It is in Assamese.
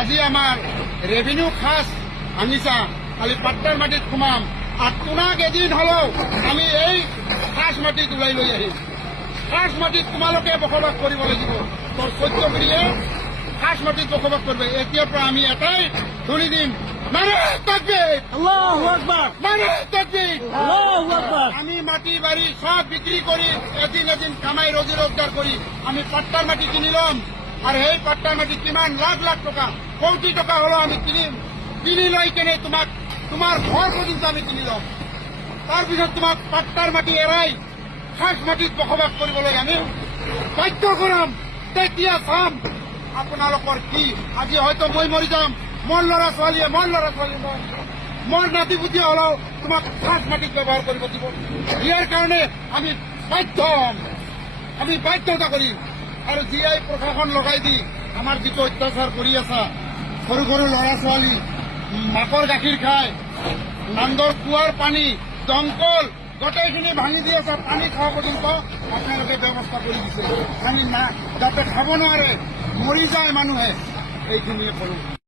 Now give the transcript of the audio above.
আজি আমাৰ ৰেভিনিউ খাস আনিছা, খালি পাট্টাৰ মাটিত সোমাম আৰু তোমাক এদিন হলেও আমি এই খাস মাটিত ওলাই লৈ আহিম। খাস মাটিত তোমালোকে বসবাস কৰিব লাগিব। তোৰ চৈত্যগুৰিয়ে খাস মাটিত বসবাস কৰবে। এতিয়াৰ পৰা আমি এটাই ধৰি দিম, মানে তাকবীৰ, আল্লাহু আকবার, মানে তাকবীর। আল্লাহু আকবার। আমি মাটি বাড়ি সব বিক্রি করি এদিন এদিন কামাই রোজি রোজগার করি আমি পাট্টার মাটি কিনি লম। আর সেই পাট্টার মাটি কিমান লাখ লাখ টকা, কোটি টাকা হলো আমি কিনিম। কিনি লৈ কেনে তোমাক তোমাৰ ঘৰ পৰ্যন্ত আমি কিনি লম। তাৰপিছত তোমাক পাট্টাৰ মাটি এৰাই খাস মাটিত বসবাস কৰিবলৈ আমি বাধ্য কৰাম। তেতিয়া চাম আপোনালোকৰ কি। আজি হয়তো মই মৰি যাম, মোৰ ল'ৰা ছোৱালীয়ে মোৰ নাতি পুতি হলেও তোমাক খাস মাটিত ব্যৱহাৰ কৰিব দিব। ইয়াৰ কাৰণে আমি বাধ্য হ'ম, আমি বাধ্যতা কৰিম। আৰু জি আই প্ৰশাসন লগাই দি আমাৰ যিটো অত্যাচাৰ কৰি আছা, সৰু সৰু ল'ৰা ছোৱালী মাকৰ গাখীৰ খায়, নান্দৰ কুঁৱাৰ পানী দমকল গোটেইখিনি ভাঙি দি আছে, পানী খোৱা পৰ্যন্ত আপোনালোকে ব্যৱস্থা কৰি দিছে। পানী না যাতে খাব নোৱাৰে, মৰি যায় মানুহে, এইখিনিয়ে কৰো।